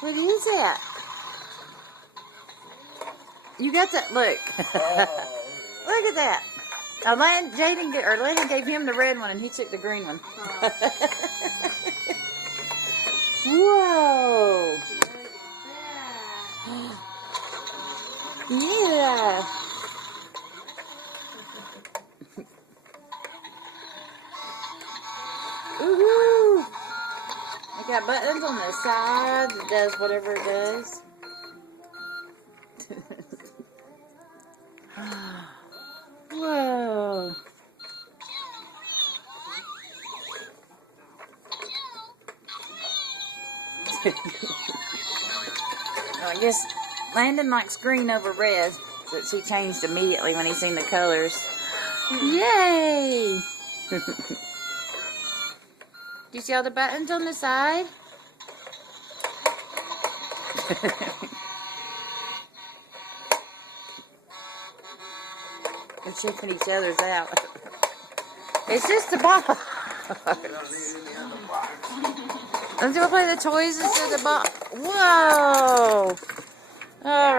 What is that? You got that? Look. Look at that. Lennon gave him the red one and he took the green one. Whoa. Yeah. Ooh. It got buttons on the side that does whatever it does. Whoa. Well, I guess Landon likes green over red, since he changed immediately when he seen the colors. Yay! Do you see all the buttons on the side? They're checking each other's out. It's just a box. Let's go play the toys instead of the box. Whoa! All right.